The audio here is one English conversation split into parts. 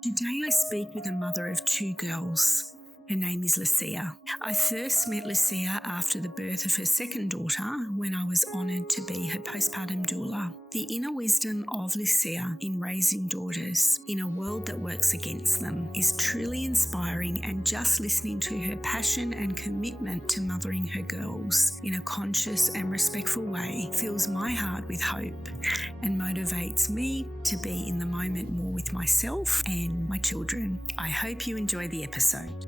Today I speak with a mother of two girls. Her name is Lucia. I first met Lucia after the birth of her second daughter when I was honoured to be her postpartum doula. The inner wisdom of Lucia in raising daughters in a world that works against them is truly inspiring, and just listening to her passion and commitment to mothering her girls in a conscious and respectful way fills my heart with hope and motivates me to be in the moment more with myself and my children. I hope you enjoy the episode.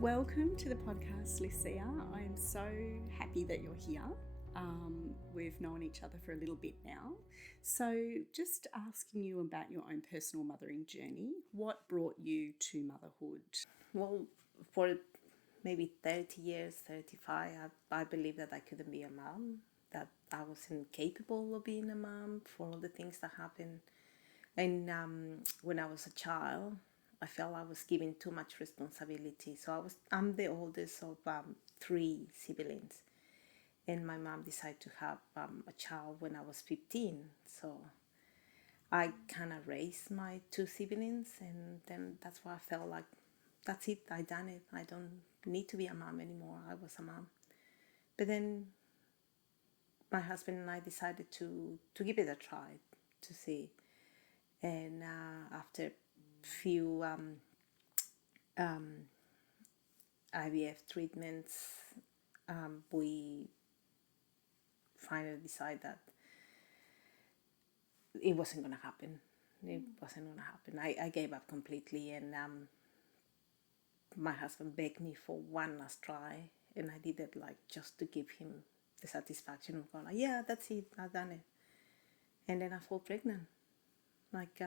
Welcome to the podcast, Lucia. I am so happy that you're here. We've known each other for a little bit now. So just asking you about your own personal mothering journey. What brought you to motherhood? Well, for maybe 30 years, 35, I believe that I couldn't be a mom, that I wasn't capable of being a mom for all the things that happened. And when I was a child, I felt I was given too much responsibility. So I'm the oldest of three siblings. And my mom decided to have a child when I was 15. So I kind of raised my two siblings, and then that's why I felt like, that's it, I done it. I don't need to be a mom anymore. I was a mom. But then my husband and I decided to give it a try to see. And after few IVF treatments, we finally decided that it wasn't going to happen. It wasn't going to happen. I gave up completely, and my husband begged me for one last try, and I did it like just to give him the satisfaction of going, like, yeah, that's it, I've done it. And then I fall pregnant. Like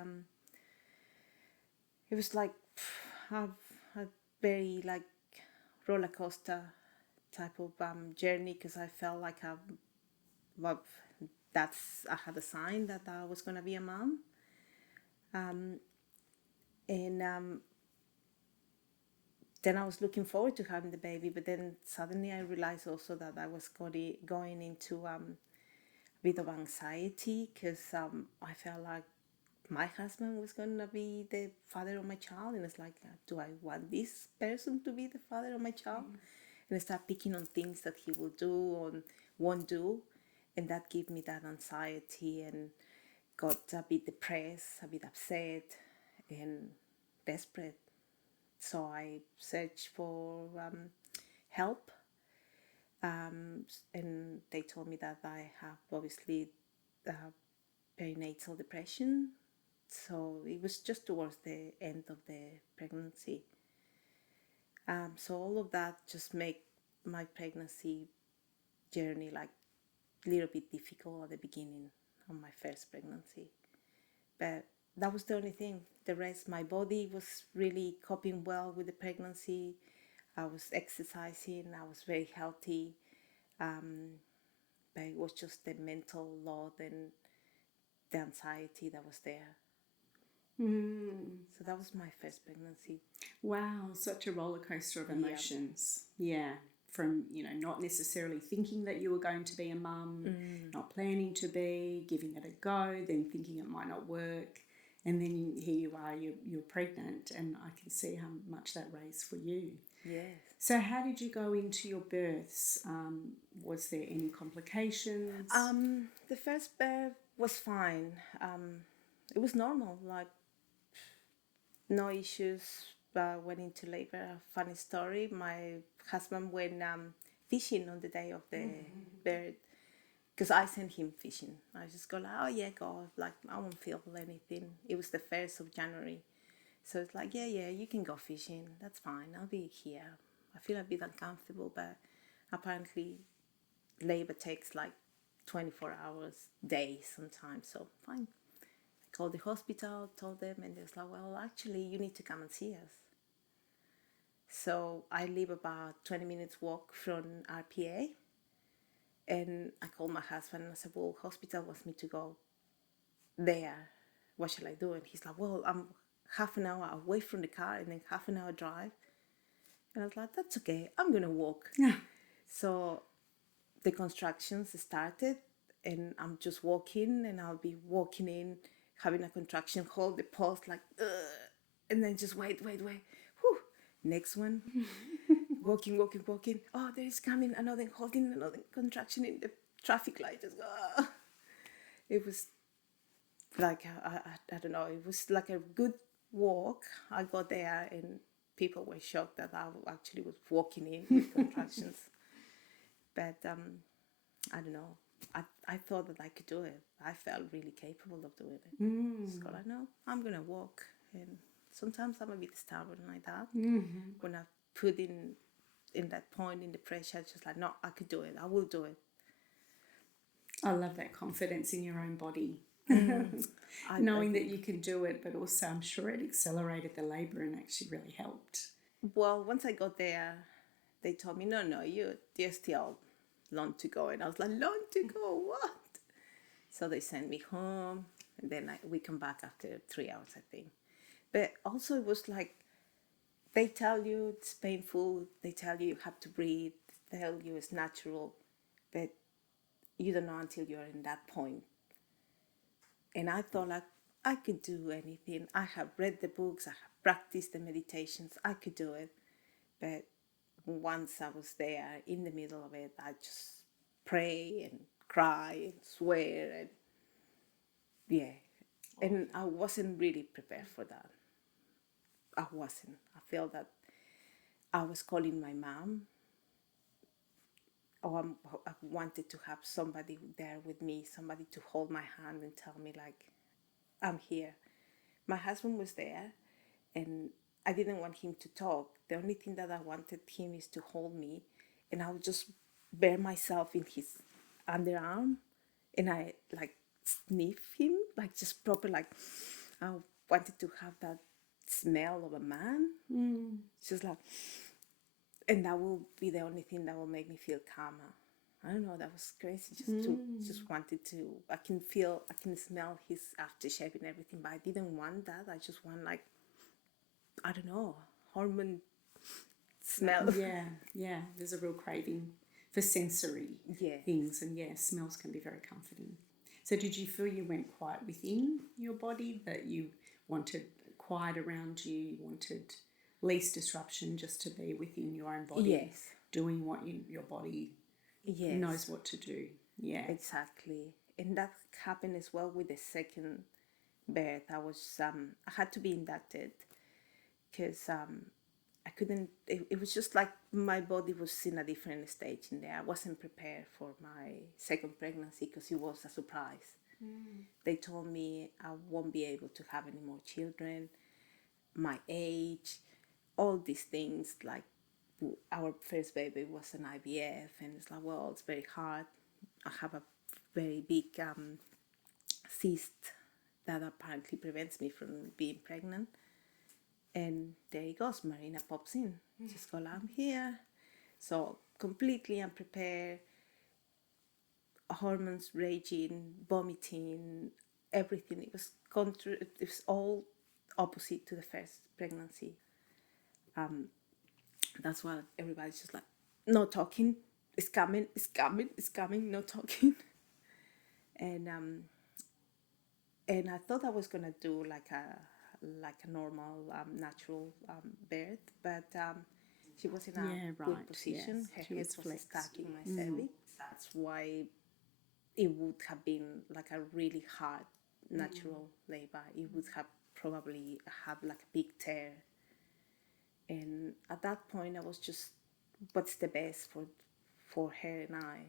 it was like a very like roller coaster type of journey, because I felt like I had a sign that I was gonna be a mom, and then I was looking forward to having the baby. But then suddenly I realized also that I was going into a bit of anxiety, because I felt like my husband was going to be the father of my child, and it's like, do I want this person to be the father of my child? And I start picking on things that he will do or won't do, and that gave me that anxiety, and got a bit depressed, a bit upset, and desperate. So I searched for help, and they told me that I have obviously perinatal depression. So it was just towards the end of the pregnancy. So all of that just made my pregnancy journey like a little bit difficult at the beginning of my first pregnancy. But that was the only thing. The rest, my body was really coping well with the pregnancy. I was exercising, I was very healthy. But it was just the mental load and the anxiety that was there. So that was my first pregnancy. Wow, such a roller coaster of emotions. Yeah. From, not necessarily thinking that you were going to be a mum, not planning to be, giving it a go, then thinking it might not work. And then here you are, you're pregnant, and I can see how much that raised for you. Yes. So how did you go into your births? Was there any complications? The first birth was fine. It was normal, like no issues. Went into labor. A funny story. My husband went fishing on the day of the birth, because I sent him fishing. I just go like, oh yeah, go. Like, I won't feel anything. It was the 1st of January. So it's like, yeah, you can go fishing. That's fine. I'll be here. I feel a bit uncomfortable, but apparently labor takes like 24 hours, days sometimes. So fine. I called the hospital, told them, and they was like, well, actually, you need to come and see us. So I live about 20 minutes walk from RPA. And I called my husband and I said, well, hospital wants me to go there. What shall I do? And he's like, well, I'm half an hour away from the car and then half an hour drive. And I was like, that's okay. I'm going to walk. Yeah. So the constructions started, and I'm just walking, and I'll be walking in, having a contraction, hold the pulse like, ugh, and then just wait. Whew. Next one, walking. Oh, there is coming another, holding another contraction in the traffic light. Just it was like I don't know. It was like a good walk. I got there, and people were shocked that I actually was walking in with contractions. But I don't know. I thought that I could do it. I felt really capable of doing it. Just got like, no, I'm gonna walk. And sometimes I'm a bit stubborn like that. When I put in that point in the pressure, just like, no, I could do it. I will do it. I love that confidence in your own body. Knowing that you can do it, but also I'm sure it accelerated the labour and actually really helped. Well, once I got there, they told me, no, you're still long to go. And I was like, long to go, what? So they sent me home, and then we come back after 3 hours, I think. But also it was like, they tell you it's painful, they tell you have to breathe, they tell you it's natural, but you don't know until you're in that point. And I thought, like, I could do anything. I have read the books, I have practiced the meditations, I could do it. But once I was there in the middle of it, I just pray and cry and swear, and and I wasn't really prepared for that. I wasn't. I felt that I was calling my mom, or I wanted to have somebody there with me, somebody to hold my hand and tell me, like, I'm here. My husband was there, and I didn't want him to talk. The only thing that I wanted him is to hold me, and I would just bear myself in his underarm, and I like sniff him, like just proper, like I wanted to have that smell of a man. Just like, and that will be the only thing that will make me feel calmer. I don't know, that was crazy. Just wanted to. I can smell his aftershave and everything, but I didn't want that. I just want, like, I don't know, hormone smell. Yeah. There's a real craving for sensory things, and smells can be very comforting. So did you feel you went quiet within your body, that you wanted quiet around you, you wanted least disruption, just to be within your own body, doing what your body knows what to do? Yeah, exactly. And that happened as well with the second birth. I had to be inducted because I couldn't, it was just like my body was in a different stage in there. I wasn't prepared for my second pregnancy because it was a surprise. They told me I won't be able to have any more children, my age, all these things. Like, our first baby was an IVF, and it's like, well, it's very hard. I have a very big cyst that apparently prevents me from being pregnant. And there he goes, Marina pops in. Just go, I'm here. So completely unprepared, hormones raging, vomiting, everything. It was all opposite to the first pregnancy. That's why everybody's just like, no talking, it's coming, no talking. And I thought I was gonna do like a normal natural birth, but she was in a good position. Her head was stuck in my cervix. That's why it would have been like a really hard natural labor. It would have probably have like a big tear. And at that point, I was just, what's the best for her and I?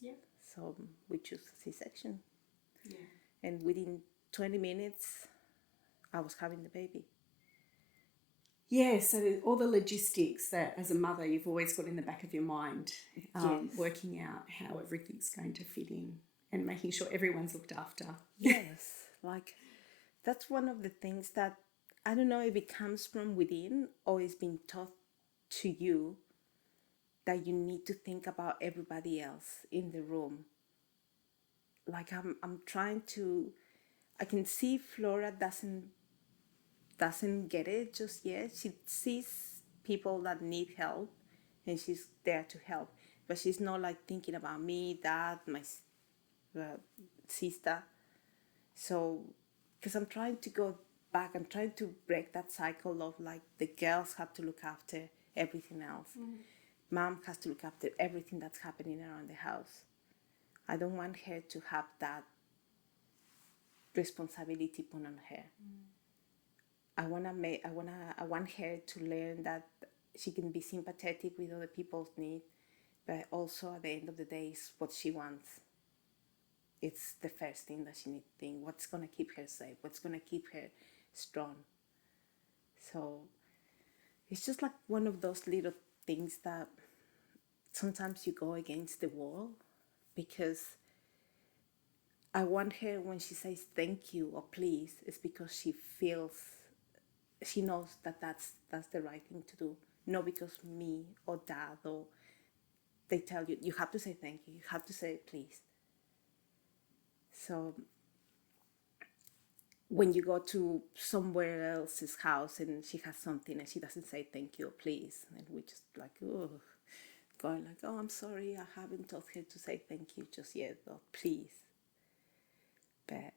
Yeah. So we chose C-section. Yeah. And within 20 minutes, I was having the baby. Yeah, so all the logistics that as a mother you've always got in the back of your mind, working out how everything's going to fit in and making sure everyone's looked after. Yes, like that's one of the things that, I don't know if it comes from within or it's been taught to you, that you need to think about everybody else in the room. Like I'm trying to, I can see Flora doesn't get it just yet. She sees people that need help and she's there to help. but she's not like thinking about me, dad, my sister. So, because I'm trying to go back, I'm trying to break that cycle of like the girls have to look after everything else. Mom has to look after everything that's happening around the house. I don't want her to have that responsibility put on her. I want her to learn that she can be sympathetic with other people's needs, but also at the end of the day, it's what she wants. It's the first thing that she needs to think. What's gonna keep her safe? What's gonna keep her strong? So it's just like one of those little things that sometimes you go against the wall, because I want her, when she says thank you or please, it's because she knows that that's the right thing to do. Not because me or dad or they tell you have to say thank you, you have to say please. So when you go to somewhere else's house and she has something and she doesn't say thank you or please, and we just like, oh, going like, oh, I'm sorry, I haven't taught her to say thank you just yet, or please. But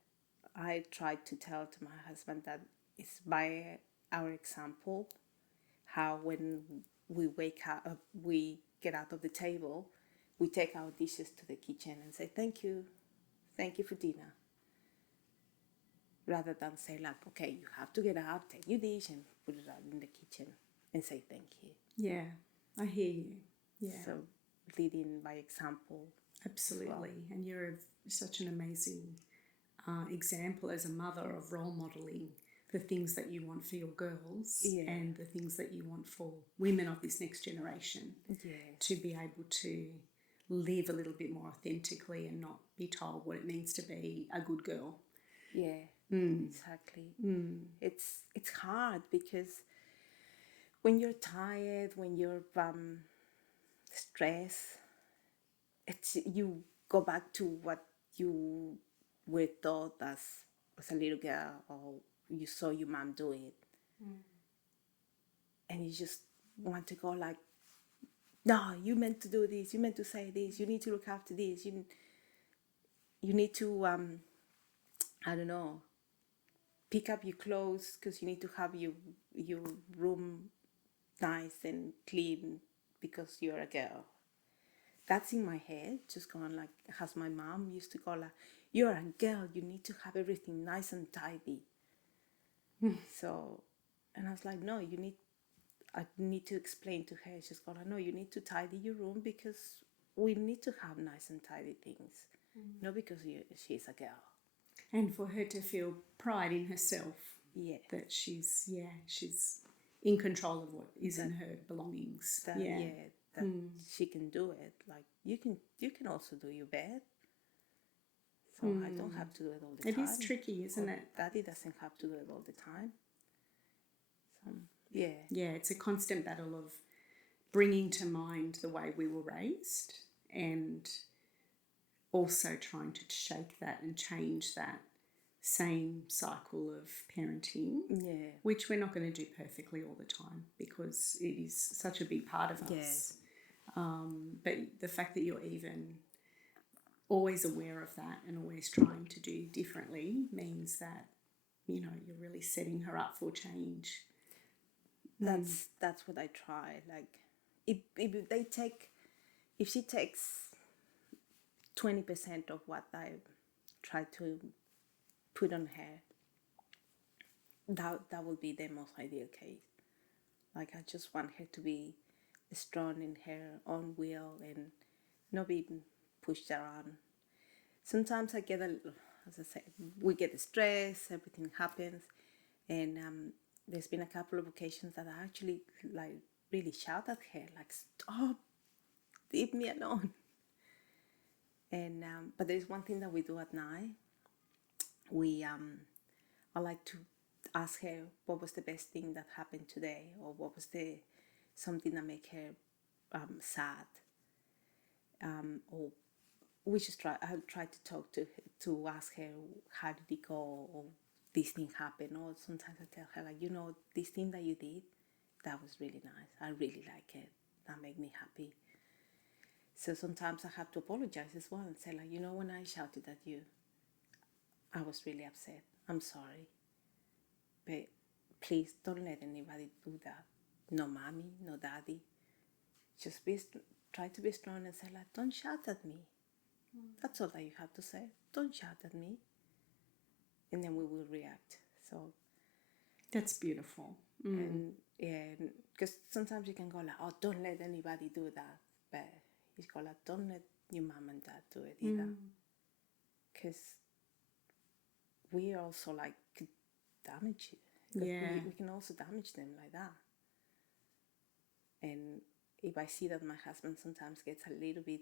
I tried to tell to my husband that it's by our example, how when we wake up, we get out of the table, we take our dishes to the kitchen and say thank you for dinner, rather than say like, okay, you have to get out, take your dish and put it out in the kitchen and say thank you. Yeah, I hear you. Yeah. So leading by example. Absolutely. Well. And you're such an amazing example as a mother of role modelling the things that you want for your girls, and the things that you want for women of this next generation, to be able to live a little bit more authentically and not be told what it means to be a good girl. Exactly. It's hard, because when you're tired, when you're stressed, you go back to what you were taught as a little girl, or you saw your mom do it, and you just want to go like, no, you meant to do this, you meant to say this, you need to look after this, you need to I don't know, pick up your clothes because you need to have your room nice and clean because you're a girl. That's in my head, just going like, as my mom used to go like, you're a girl, you need to have everything nice and tidy. So, and I was like, no, I need to explain to her. She's going like, no, you need to tidy your room because we need to have nice and tidy things, not because she's a girl. And for her to feel pride in herself, that she's in control of what is in her belongings. That she can do it. Like you can also do your bed. So I don't have to do it all the time. It is tricky, isn't it? Daddy doesn't have to do it all the time. So it's a constant battle of bringing to mind the way we were raised, and also trying to shake that and change that same cycle of parenting, which we're not going to do perfectly all the time because it is such a big part of us. But the fact that you're even always aware of that and always trying to do differently means that, you know, you're really setting her up for change. That's what I try. Like if she takes 20% of what I try to put on her, that would be the most ideal case. Like I just want her to be strong in her own will and not be pushed around. Sometimes I get as I said, we get stressed, everything happens, and there's been a couple of occasions that I actually like really shout at her, like, stop, leave me alone. And but there's one thing that we do at night. I like to ask her what was the best thing that happened today, or what was something that made her sad, or we just I try to talk to ask her how did it go, or this thing happened, or sometimes I tell her like, you know, this thing that you did, that was really nice, I really like it, that made me happy. So sometimes I have to apologize as well and say, like, you know, when I shouted at you, I was really upset. I'm sorry. But please don't let anybody do that. No mommy, no daddy. Just try to be strong and say, like, don't shout at me. That's all that you have to say. Don't shout at me. And then we will react. So that's beautiful. and yeah, because sometimes you can go like, oh, don't let anybody do that. But you go like, don't let your mom and dad do it either. Because we also like could damage it. Yeah. We can also damage them like that. And if I see that my husband sometimes gets a little bit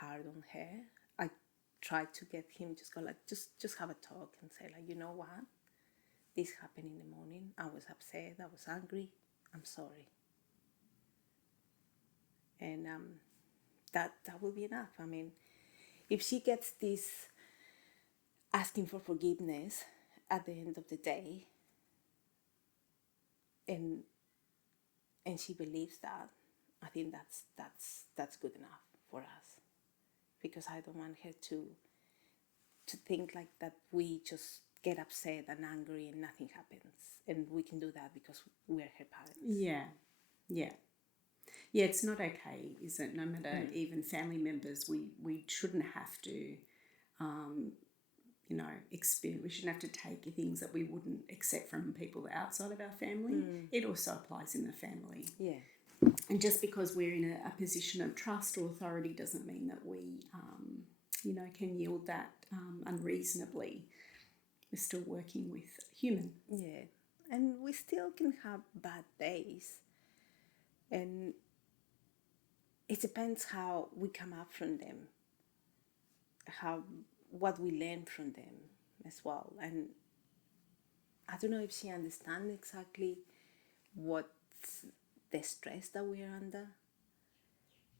hard on her, I try to get him just go like, just have a talk and say like, you know what? This happened in the morning. I was upset. I was angry. I'm sorry. And that will be enough. I mean, if she gets this asking for forgiveness at the end of the day, and she believes that, I think that's good enough for us, because I don't want her to think like that we just get upset and angry and nothing happens, and we can do that because we're her parents. Yeah. It's not okay, is it? No matter even family members, we shouldn't have to experience. We shouldn't have to take things that we wouldn't accept from people outside of our family. It also applies in the family. Yeah. And just because we're in a position of trust or authority doesn't mean that we, can yield that unreasonably. We're still working with human. Yeah. And we still can have bad days. And it depends how we come up from them, what we learn from them as well. And I don't know if she understands exactly what's the stress that we're under.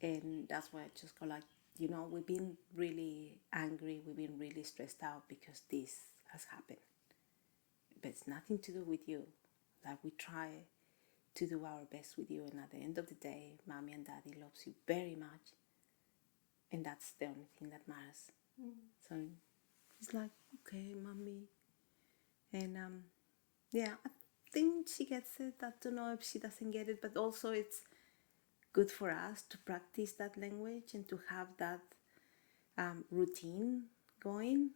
And that's why I just go like, we've been really angry, we've been really stressed out because this has happened. But it's nothing to do with you. Like, we try to do our best with you, and at the end of the day, mommy and daddy loves you very much, and that's the only thing that matters. So it's like, okay, mommy. And yeah, I think she gets it. I don't know if she doesn't get it, but also it's good for us to practice that language and to have that routine going.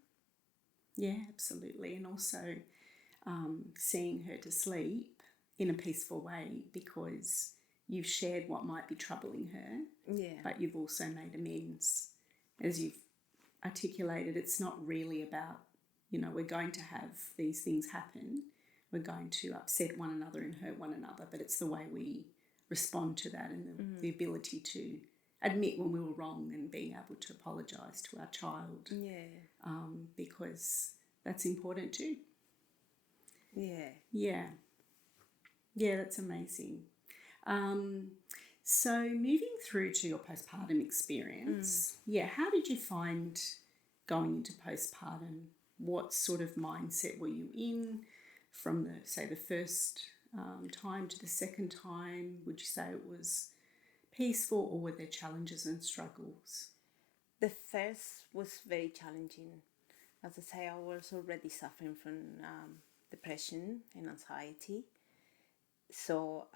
Yeah, absolutely. And also seeing her to sleep in a peaceful way, because you've shared what might be troubling her, but you've also made amends. As you've articulated, it's not really about, we're going to have these things happen, we're going to upset one another and hurt one another, but it's the way we respond to that, and the ability to admit when we were wrong and being able to apologise to our child. Because that's important too. Yeah, that's amazing. So moving through to your postpartum experience, how did you find going into postpartum? What sort of mindset were you in from the first time to the second time? Would you say it was peaceful, or were there challenges and struggles? The first was very challenging. As I say, I was already suffering from depression and anxiety. So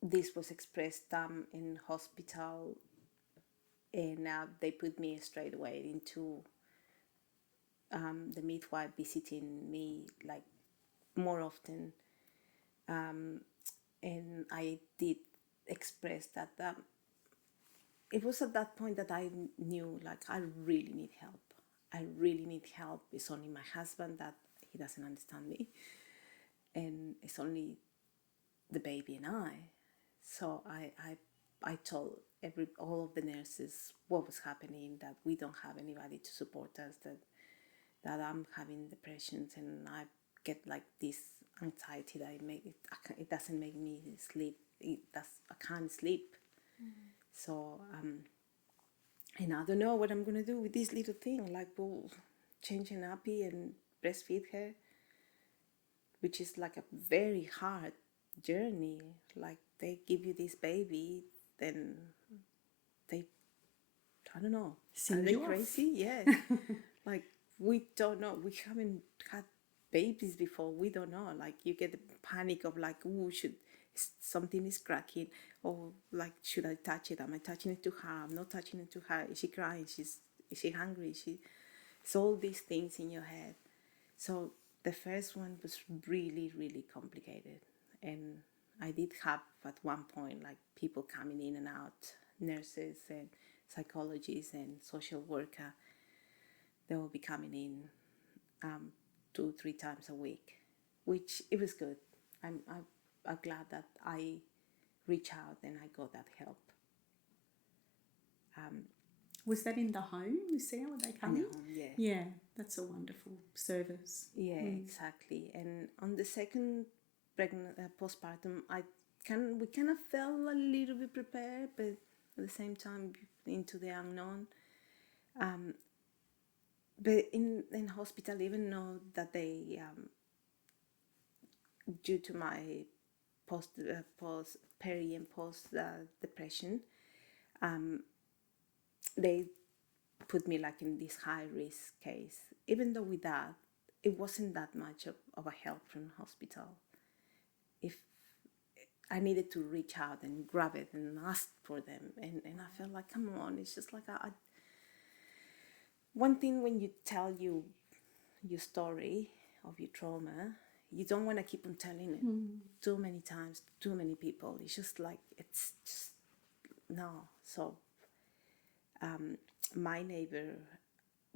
this was expressed in hospital, and they put me straight away into the midwife visiting me like more often. And I did express that it was at that point that I knew, like, I really need help. I really need help. It's only my husband that he doesn't understand me, and it's only the baby and I. So I told all of the nurses what was happening, that we don't have anybody to support us, that I'm having depressions, and I get like this anxiety that it doesn't make me sleep. I can't sleep. So and I don't know what I'm gonna do with this little thing, like, well, change a nappy and breastfeed her, which is like a very hard journey. Like, they give you this baby, then they, I don't know, Send are they you off. crazy? Yeah. Like, we don't know. We haven't had babies before. We don't know. Like, you get the panic of like, oh, something is cracking, or like, should I touch it? Am I touching it to her? I'm not touching it to her. Is she crying? Is she hungry? It's all these things in your head. So the first one was really, really complicated, and I did have at one point like people coming in and out, nurses and psychologists and social worker. They will be coming in 2-3 times a week, which it was good. I'm glad that I reached out and I got that help. Was that in the home, Lucia? Were they coming? In the home, yeah. Yeah, that's a wonderful service. Yeah, exactly. And on the second postpartum, we kind of felt a little bit prepared, but at the same time into the unknown. But in hospital, even though that they, due to my post peri and post depression, they put me like in this high risk case. Even though with that, it wasn't that much of a help from hospital. If I needed to reach out and grab it and ask for them, and I felt like, come on, it's just like one thing when you tell your story of your trauma, you don't want to keep on telling it too many times, too many people. It's just like, it's just, no. So my neighbor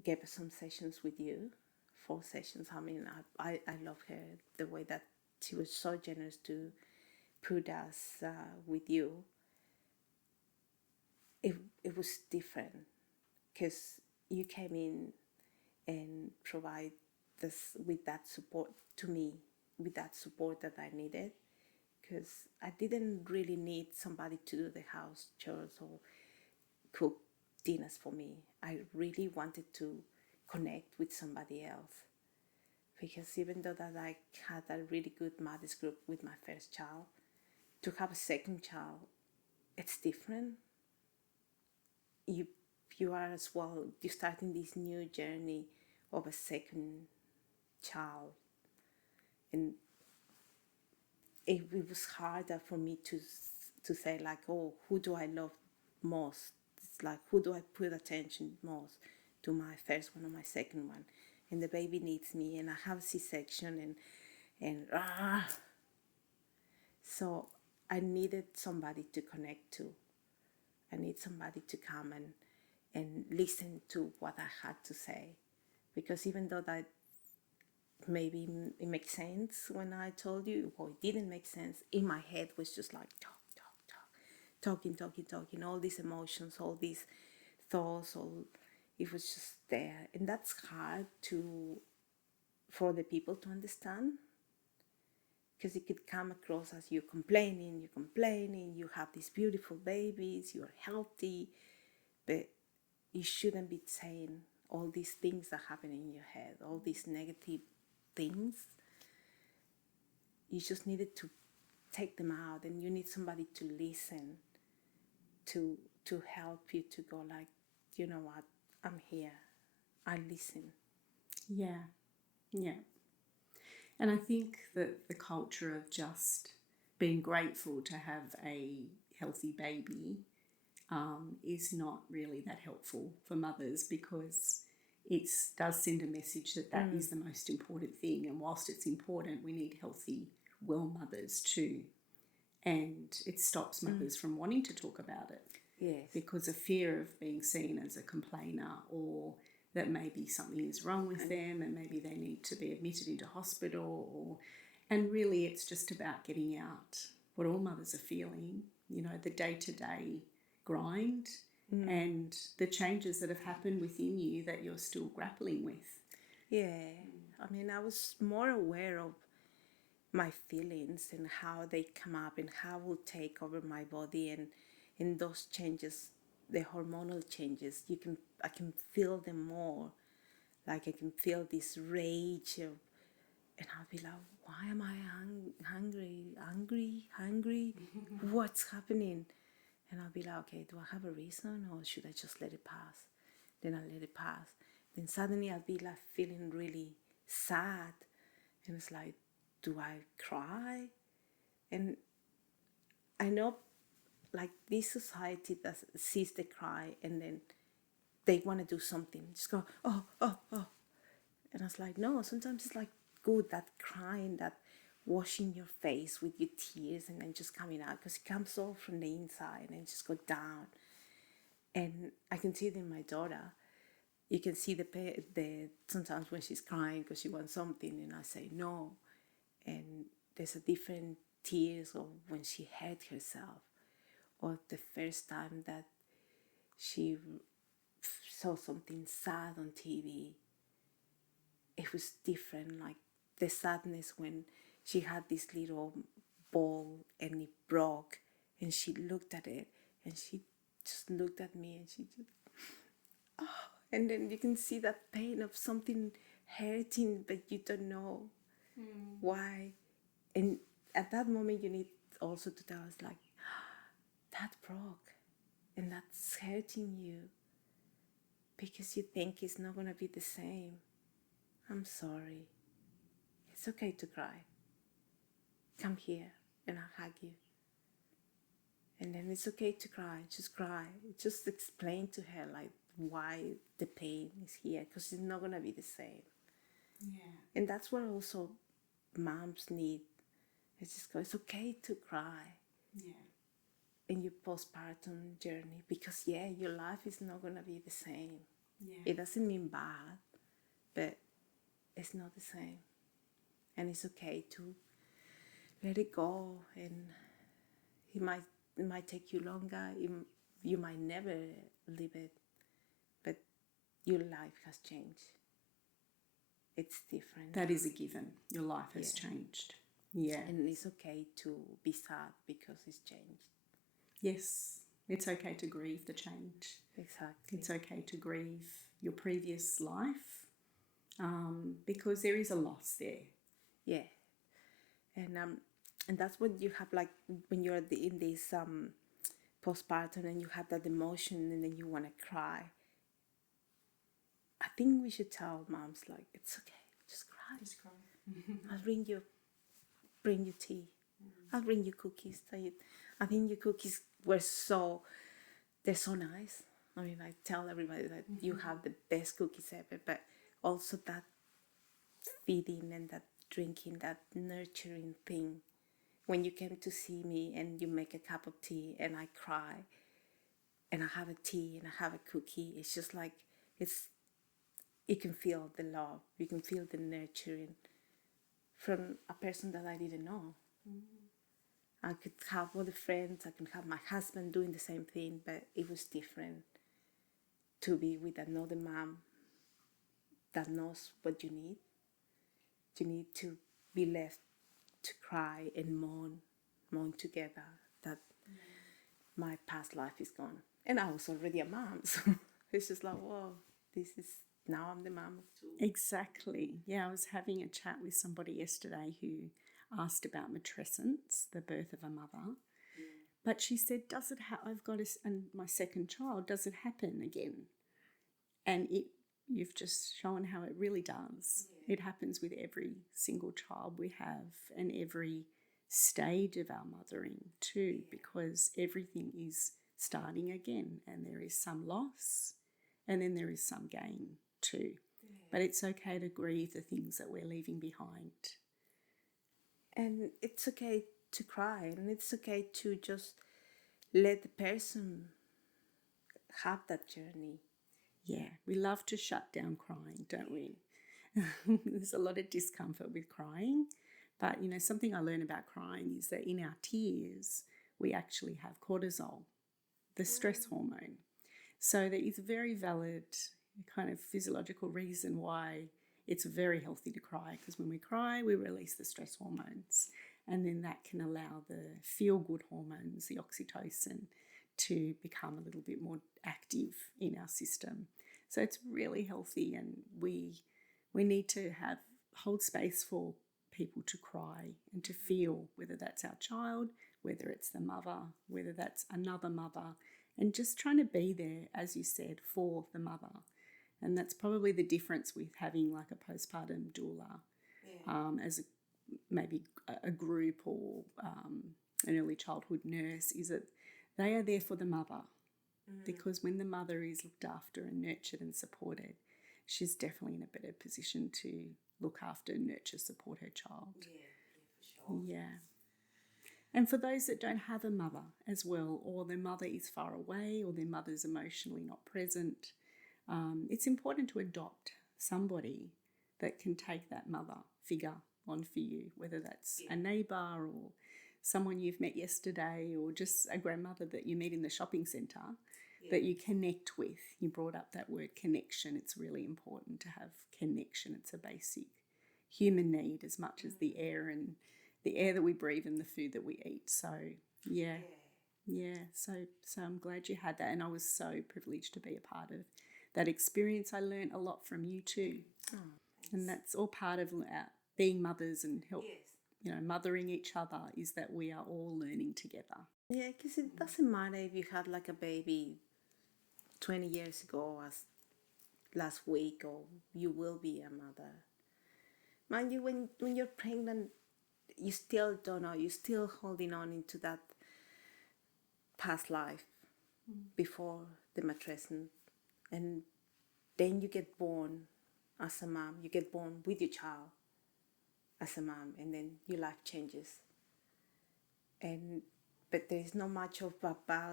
gave us some sessions with you, 4 sessions. I mean, I love her, the way that she was so generous to put us with you. It was different because you came in and provide this with that support to me, with that support that I needed, because I didn't really need somebody to do the house chores or cook dinners for me. I really wanted to connect with somebody else, because even though that I had a really good mothers group with my first child, to have a second child, it's different. You are as well, you're starting this new journey of a second child, and it was harder for me to say like, oh, who do I love most? It's like, who do I put attention most to, my first one or my second one? And the baby needs me, and I have a C-section, and so I needed somebody to connect to. I need somebody to come and listen to what I had to say, because even though that maybe it makes sense when I told you, or it didn't make sense, in my head was just like talking, all these emotions, all these thoughts, it was just there. And that's hard for the people to understand, because it could come across as you're complaining, you have these beautiful babies, you're healthy, but you shouldn't be saying all these things that happen in your head, all these negative things. You just needed to take them out, and you need somebody to listen, to help you to go like, you know what, I'm here, I listen. Yeah. And I think that the culture of just being grateful to have a healthy baby is not really that helpful for mothers, because it does send a message that is the most important thing. And whilst it's important, we need healthy, well mothers too. And it stops mothers from wanting to talk about it. Yes. Because of fear of being seen as a complainer, or that maybe something is wrong with them and maybe they need to be admitted into hospital. And really it's just about getting out what all mothers are feeling, the day-to-day grind and the changes that have happened within you that you're still grappling with. Yeah, I mean, I was more aware of my feelings and how they come up and how will take over my body, and in those changes, the hormonal changes, I can feel them more. Like I can feel this rage and I'll be like, why am I hungry? What's happening? And I'll be like, okay, do I have a reason or should I just let it pass? Then I let it pass. Then suddenly I'll be like feeling really sad. And it's like, do I cry? And I know like this society that sees the cry and then they want to do something. Just go, oh, oh, oh. And I was like, no, sometimes it's like good, that crying, that washing your face with your tears and then just coming out because it comes all from the inside and just go down. And I can see it in my daughter. You can see the sometimes when she's crying because she wants something and I say no. And there's a different tears of when she hurt herself or the first time that she saw something sad on TV. It was different, like the sadness when she had this little ball and it broke and she looked at it and she just looked at me and she just, oh, and then you can see that pain of something hurting but you don't know why. And at that moment you need also to tell us like, that broke and that's hurting you because you think it's not going to be the same. I'm sorry. It's okay to cry. Come here and I'll hug you. And then it's okay to cry. Just cry. Just explain to her like why the pain is here because it's not going to be the same. Yeah. And that's what also moms need. It's just go, it's okay to cry. Yeah. In your postpartum journey because your life is not going to be the same. Yeah. It doesn't mean bad, but it's not the same. And it's okay to let it go. And it might take you longer. You might never live it, but your life has changed. It's different. That is a given. Your life has changed. Yeah. And it's okay to be sad because it's changed. Yes. It's okay to grieve the change. Exactly. It's okay to grieve your previous life because there is a loss there. Yeah. And that's what you have, like when you're in this postpartum and you have that emotion and then you want to cry. I think we should tell moms like, it's okay, just cry. Just cry. I'll bring you tea. I'll bring you cookies. I think your cookies they're so nice. I mean, I tell everybody that you have the best cookies ever, but also that feeding and that drinking, that nurturing thing. When you came to see me and you make a cup of tea and I cry and I have a tea and I have a cookie, it's just like you can feel the love, you can feel the nurturing from a person that I didn't know. I could have other friends, I could have my husband doing the same thing, but it was different to be with another mom that knows what you need. You need to be left to cry and mourn together that my past life is gone. And I was already a mom, so it's just like, whoa, now I'm the mom of two. Exactly. Yeah, I was having a chat with somebody yesterday who asked about matrescence, the birth of a mother. But she said, I've got and my second child, does it happen again? And you've just shown how it really does. Yeah. It happens with every single child we have and every stage of our mothering too, because everything is starting again and there is some loss and then there is some gain too. Yeah. But it's okay to grieve the things that we're leaving behind. And it's okay to cry and it's okay to just let the person have that journey. Yeah, we love to shut down crying, don't we? There's a lot of discomfort with crying, but something I learned about crying is that in our tears we actually have cortisol, the stress hormone. So there is a very valid kind of physiological reason why it's very healthy to cry, because when we cry we release the stress hormones and then that can allow the feel-good hormones, the oxytocin, to become a little bit more active in our system. So it's really healthy, and we need to hold space for people to cry and to feel, whether that's our child, whether it's the mother, whether that's another mother, and just trying to be there, as you said, for the mother. And that's probably the difference with having like a postpartum doula as maybe a group or an early childhood nurse, is that they are there for the mother. Because when the mother is looked after and nurtured and supported, she's definitely in a better position to look after, nurture, support her child. Yeah, for sure. Yeah. And for those that don't have a mother as well, or their mother is far away, or their mother's emotionally not present, it's important to adopt somebody that can take that mother figure on for you, whether that's a neighbour or someone you've met yesterday, or just a grandmother that you meet in the shopping centre that you connect with. You brought up that word connection. It's really important to have connection. It's a basic human need as much as the air that we breathe and the food that we eat. So so I'm glad you had that, and I was so privileged to be a part of that experience. I learned a lot from you too. And that's all part of being mothers and help, mothering each other, is that we are all learning together. Yeah, because it doesn't matter if you had like a baby 20 years ago as last week, or you will be a mother. Mind you, when you're pregnant, you still don't know. You're still holding on into that past life before the matrescence. And then you get born as a mom. You get born with your child as a mom, and then your life changes. But there is not much about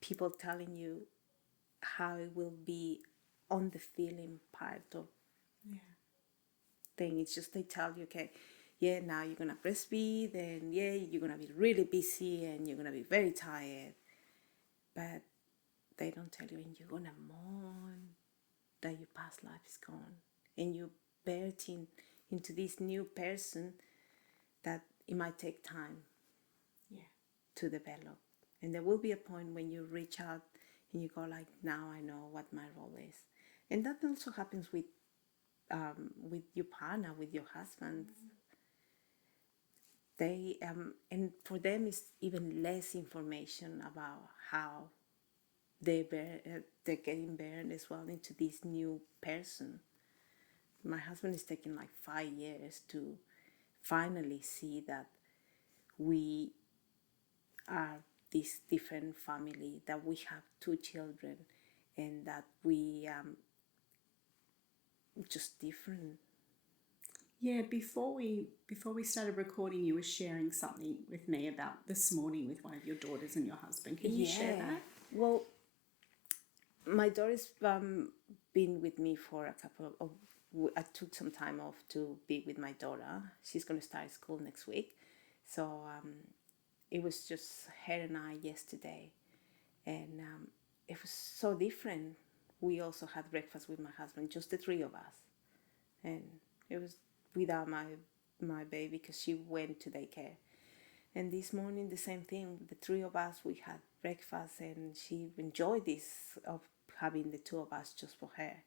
people telling you how it will be on the feeling part of thing. It's just they tell you, okay, now you're gonna breastfeed, and you're gonna be really busy, and you're gonna be very tired. But they don't tell you, and you're gonna mourn that your past life is gone, and you're birthing into this new person that it might take time to develop. And there will be a point when you reach out and you go like, now I know what my role is. And that also happens with your partner, with your husband. They and for them it's even less information about how they're getting born as well into this new person. My husband is taking like 5 years to finally see that we are this different family, that we have 2 children, and that we just different. Yeah, before we started recording, you were sharing something with me about this morning with one of your daughters and your husband. Can you share that? Well, my daughter's been with me for a couple of... I took some time off to be with my daughter. She's going to start school next week. So it was just her and I yesterday. And it was so different. We also had breakfast with my husband, just the 3 of us. And it was without my baby, because she went to daycare. And this morning, the same thing. The 3 of us, we had breakfast, and she enjoyed this of having the 2 of us just for her.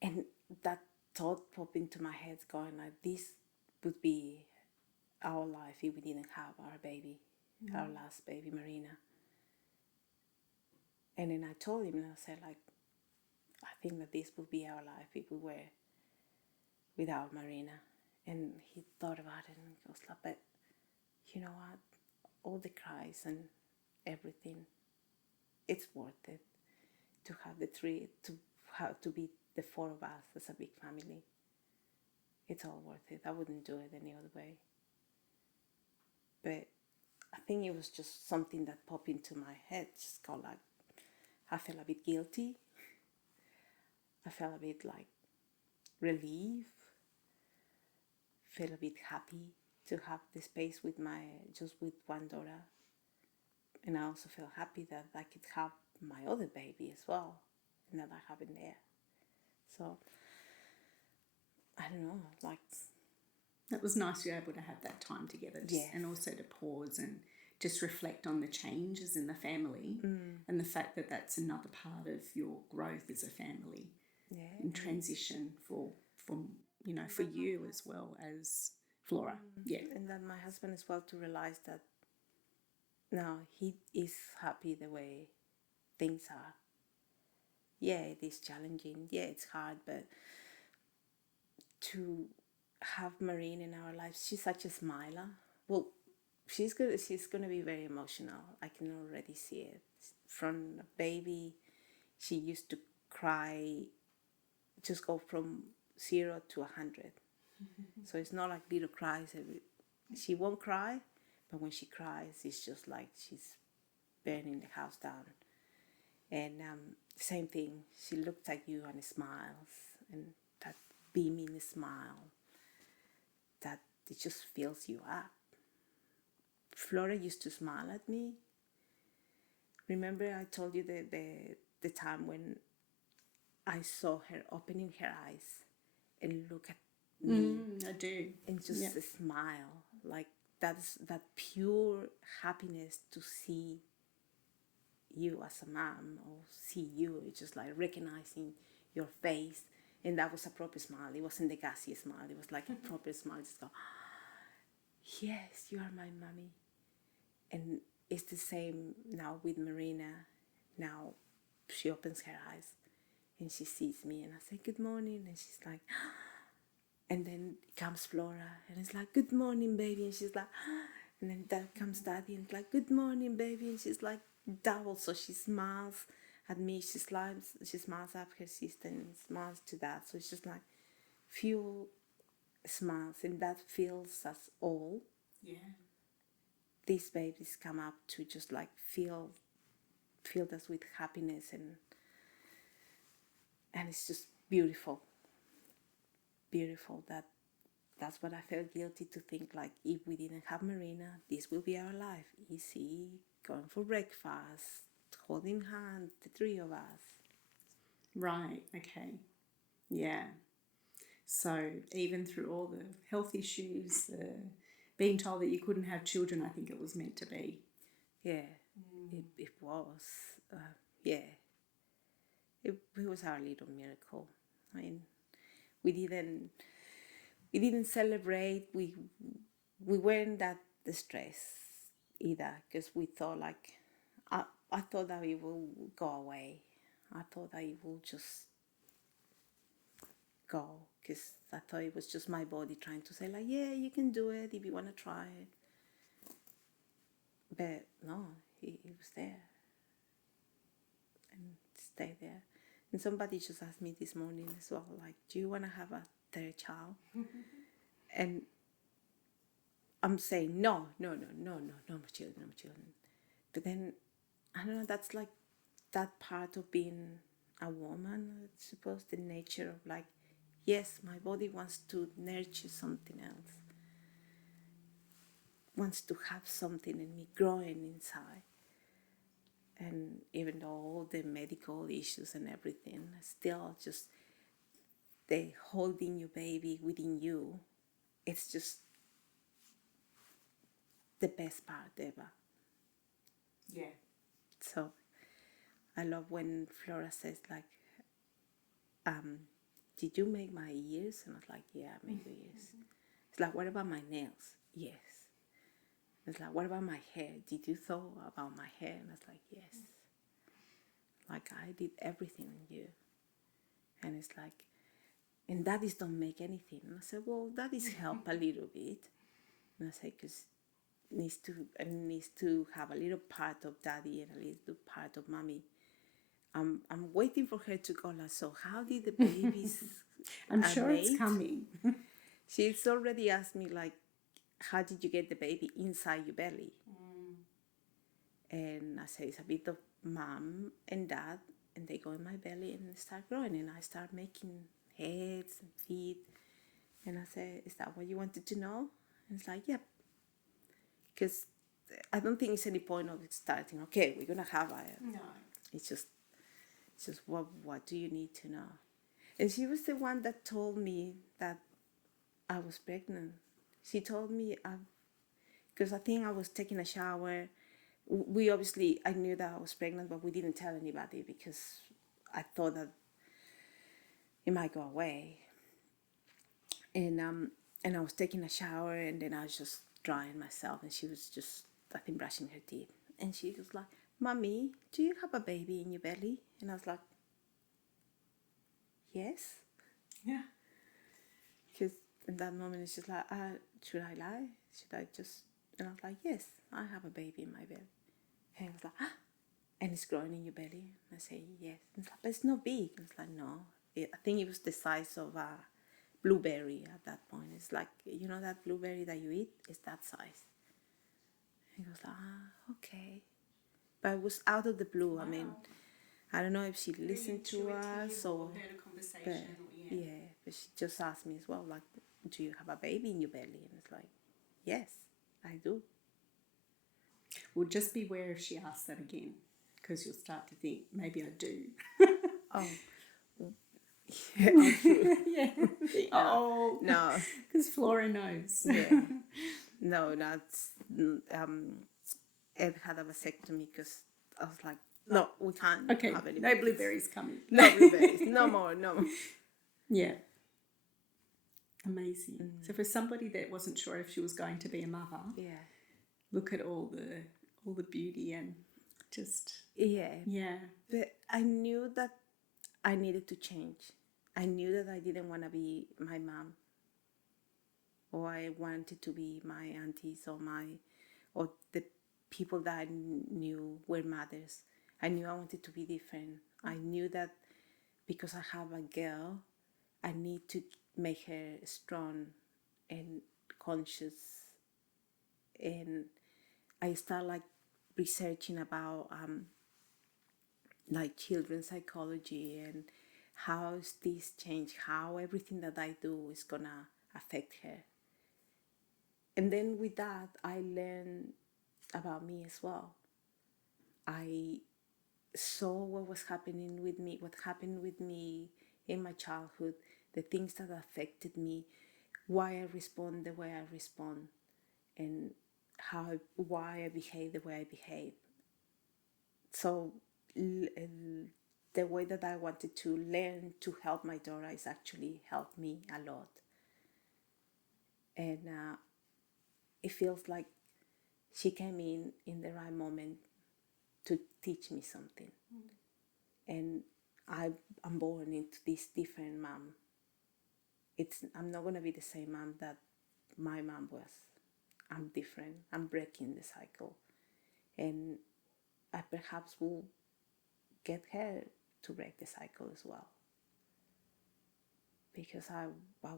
And that thought popped into my head, going like, this would be our life if we didn't have our baby, our last baby, Marina. And then I told him, and I said, like, I think that this would be our life if we were without Marina. And he thought about it, and he was like, but you know what? All the cries and everything, it's worth it to have the 3, to be the 4 of us as a big family. It's all worth it. I wouldn't do it any other way. But I think it was just something that popped into my head. Just got like, I felt a bit guilty. I felt a bit like relief. Felt a bit happy to have the space with with one daughter. And I also feel happy that I could have my other baby as well, and that I have it there. So I don't know, like, that was nice you were able to have that time together, and also to pause and just reflect on the changes in the family and the fact that that's another part of your growth as a family and transition for you as well as Flora. Yeah. And then my husband as well, to realize that no, he is happy the way things are. Yeah, it is challenging. Yeah, it's hard, but to have Marine in our lives, she's such a smiler. Well, she's gonna be very emotional. I can already see it. From a baby, she used to cry, just go from 0 to 100. So it's not like little cries. She won't cry, but when she cries, it's just like she's burning the house down. And same thing, she looks at you and smiles, and that beaming smile, that it just fills you up. Flora used to smile at me. Remember I told you the time when I saw her opening her eyes and look at me, I do. and just a smile, like that's that pure happiness to see you as a mom, or see you. It's just like recognizing your face, and that was a proper smile. It wasn't the gassy smile. It was like a proper smile. Just go, yes, you are my mommy. And it's the same now with Marina. Now she opens her eyes and she sees me, and I say good morning, and she's like, and then comes Flora, and it's like good morning, baby, and she's like, and then that comes Daddy, and it's like good morning, baby, and she's like double. So she smiles at me, she smiles at her sister, and smiles to Dad. So it's just like few smiles, and that fills us all. Yeah. These babies come up to just like fill us with happiness, and it's just beautiful. That's what I felt guilty to think, like, if we didn't have Marina, this will be our life. Easy, going for breakfast, holding hands, the three of us. Right, okay. Yeah. So even through all the health issues, being told that you couldn't have children, I think it was meant to be. Yeah, it was. Yeah. It was our little miracle. I mean, we didn't celebrate. We weren't that distressed either, because we thought like, I thought that it will go away. I thought that it will just go, because I thought it was just my body trying to say like, yeah, you can do it if you want to try it. But no, it was there and stayed there. And somebody just asked me this morning as well, like, do you want to have a third child? And I'm saying no more children. But then, I don't know, that's like that part of being a woman, I suppose, the nature of like, yes, my body wants to nurture something else, wants to have something in me growing inside. And even though all the medical issues and everything, still just the holding your baby within you, it's just the best part ever. Yeah. So I love when Flora says like, did you make my ears? And I was like, yeah, I made your ears. It's like, what about my nails? Yes. It's like, what about my hair? Did you thought about my hair? And I was like, yes. Like, I did everything in you. And it's like, and daddies don't make anything. And I said, well, daddies help a little bit. And I said, because it needs to have a little part of daddy and a little part of mommy. I'm waiting for her to go like, so how did the babies I'm sure made? it's coming. She's already asked me like, how did you get the baby inside your belly? And I say, it's a bit of mom and dad, and they go in my belly and start growing, and I start making heads and feet. And I say, is that what you wanted to know? And it's like, yep. Because I don't think it's any point of starting, okay, we're going to have a... No. It's just what do you need to know? And she was the one that told me that I was pregnant. She told me, because I think I was taking a shower. I knew that I was pregnant, but we didn't tell anybody because I thought that it might go away. And And I was taking a shower, and then I was just drying myself, and she was just, I think, brushing her teeth. And she was like, "Mommy, do you have a baby in your belly?" And I was like, "Yes." Yeah. Because in that moment, it's just like, should I lie? Should I just... And I was like, "Yes, I have a baby in my belly." And I was like, "Ah, and it's growing in your belly?" And I say, "Yes." And it's like, "But it's not big." And it's like, "No." I think it was the size of a blueberry at that point. It's like, you know, that blueberry that you eat? It's that size. And he was like, okay. But it was out of the blue. Wow. I mean, I don't know if she listened to us or heard a conversation. but, but she just asked me as well, like, "Do you have a baby in your belly?" And it's like, "Yes, I do." Well, just beware if she asks that again, because you'll start to think, maybe I do. Oh. Yeah. Yeah. Oh. No. Because Flora knows. Yeah. No, that's... Ed had a vasectomy because I was like, "No, we can't Okay, have any no babies. blueberries coming. No blueberries. No more, no more." Yeah. Amazing. So for somebody that wasn't sure if she was going to be a mother, Yeah. look at all the beauty and just... Yeah. Yeah. But I knew that I needed to change. I knew that I didn't want to be my mom, or I wanted to be my aunties or the people that I knew were mothers. I knew I wanted to be different. I knew that because I have a girl, I need to make her strong and conscious. And I start like researching about like children's psychology and how is this change, how everything that I do is gonna affect her. And then with that, I learned about me as well. I saw what was happening with me, what happened with me in my childhood, the things that affected me, why I respond the way I respond, and why I behave the way I behave. So the way that I wanted to learn to help my daughter is actually helped me a lot. And it feels like she came in the right moment to teach me something. And I'm born into this different mom. I'm not gonna be the same mom that my mom was. I'm different. I'm breaking the cycle, and I perhaps will get her to break the cycle as well, because I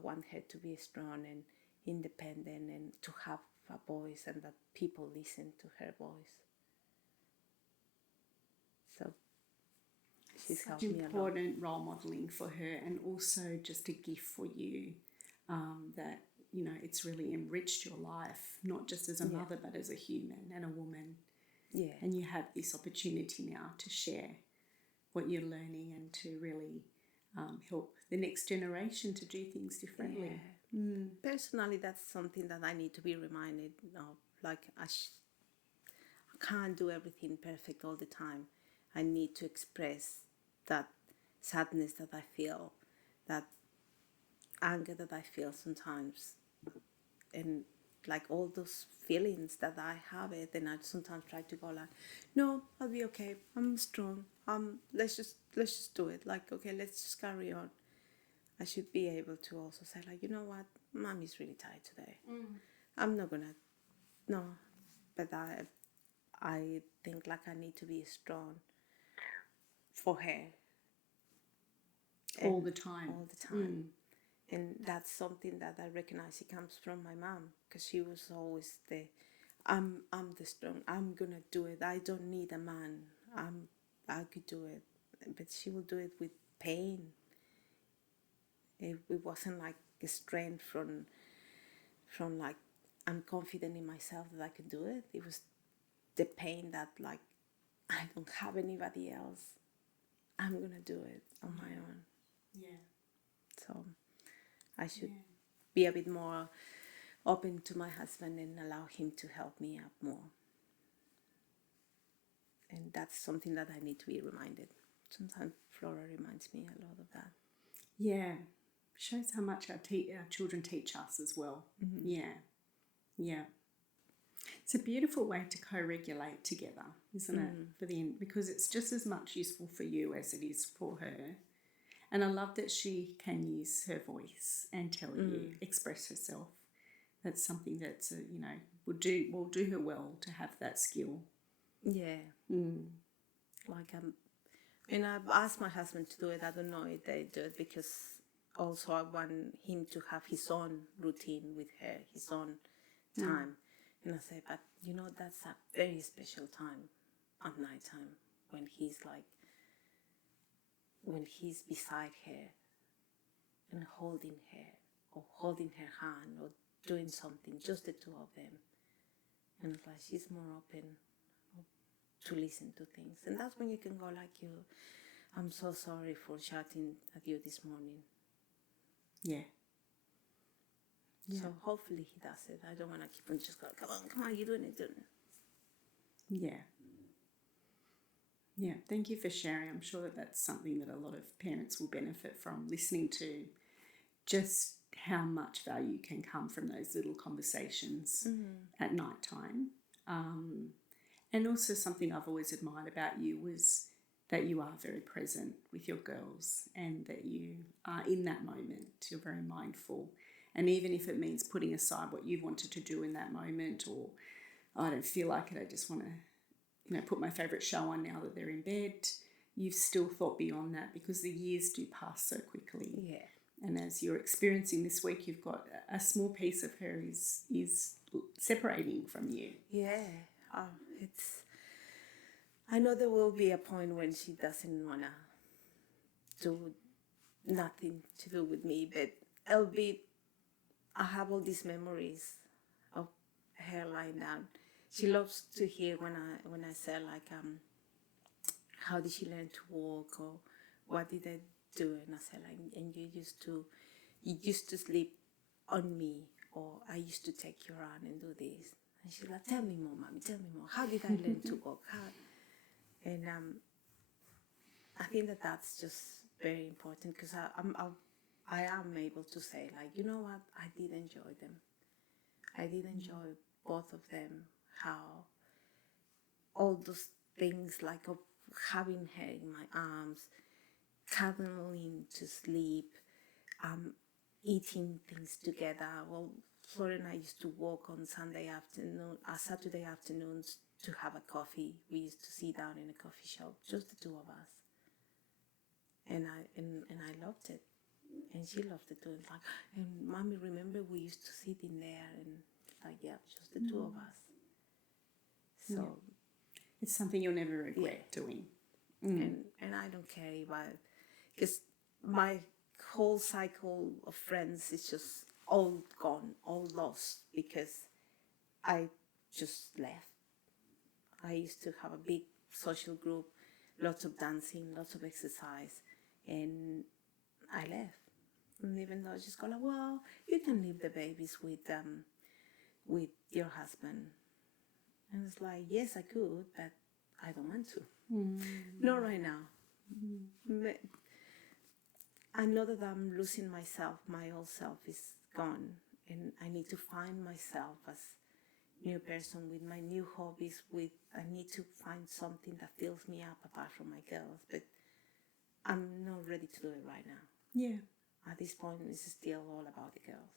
want her to be strong and independent and to have a voice, and that people listen to her voice. So she's helped me a lot. Important role modeling for her, and also just a gift for you, that, you know, it's really enriched your life, not just as a mother, but as a human and a woman. Yeah. And you have this opportunity now to share what you're learning and to really help the next generation to do things differently. Yeah. Personally, that's something that I need to be reminded of. Like, I can't do everything perfect all the time. I need to express that sadness that I feel, that anger that I feel sometimes, and like all those feelings that I have it, and I sometimes try to go like, "No, I'll be okay. I'm strong. Let's just do it. Like, okay, let's just carry on." I should be able to also say like, "You know what, Mommy's really tired today. I'm not gonna, no," but I think like I need to be strong for her All the time. all the time. And that's something that I recognize it comes from my mom, because she was always I'm the strong, I'm gonna do it, I don't need a man, I could do it. But she will do it with pain. It wasn't like a strength from like, I'm confident in myself that I could do it. It was the pain that like, I don't have anybody else, I'm gonna do it on my own. Yeah. So I should be a bit more open to my husband and allow him to help me out more. And that's something that I need to be reminded. Sometimes Flora reminds me a lot of that. Yeah. Shows how much our children teach us as well. Yeah. It's a beautiful way to co-regulate together, isn't it? For the end, because it's just as much useful for you as it is for her. And I love that she can use her voice and tell you, express herself. That's something that's will do her well to have that skill. Yeah. Like and I've asked my husband to do it. I don't know if they do it because also I want him to have his own routine with her, his own time. And I say, but that's a very special time at night time when he's beside her and holding her or holding her hand or doing something, just the two of them. And it's like she's more open to listen to things. And that's when you can go like, I'm so sorry for shouting at you this morning. Yeah. So hopefully he does it. I don't want to keep on just going, come on, you're doing it. Yeah. Yeah, thank you for sharing. I'm sure that that's something that a lot of parents will benefit from, listening to just how much value can come from those little conversations at night time. And also something I've always admired about you was that you are very present with your girls and that you are in that moment. You're very mindful. And even if it means putting aside what you've wanted to do in that moment, or I don't feel like it, I just want to, put my favourite show on now that they're in bed, you've still thought beyond that because the years do pass so quickly. Yeah. And as you're experiencing this week, you've got a small piece of her is separating from you. Yeah. I know there will be a point when she doesn't want to do nothing to do with me, but I have all these memories of her lying down. She loves to hear when I say like, how did she learn to walk, or what did I do? And I say like, and you used to sleep on me, or I used to take you around and do this. And she's like, tell me more, mommy, tell me more. How did I learn to walk? And I think that's just very important because I am able to say like, you know what, I did enjoy them. I did enjoy both of them. How all those things like of having her in my arms, cuddling to sleep, eating things together. Well, Flora and I used to walk on Saturday afternoons to have a coffee. We used to sit down in a coffee shop, just the two of us. And I loved it. And she loved it too. It's like, and mommy, remember we used to sit in there, and like, yeah, just the two of us. So it's something you'll never regret doing. And I don't care about it, because my whole cycle of friends is just all gone, all lost, because I just left. I used to have a big social group, lots of dancing, lots of exercise, and I left. And even though I just go like, well, you can leave the babies with your husband. And it's like, yes, I could, but I don't want to. Not right now. I know that I'm losing myself. My old self is gone, and I need to find myself as a new person with my new hobbies. I need to find something that fills me up apart from my girls. But I'm not ready to do it right now. Yeah. At this point, it's still all about the girls.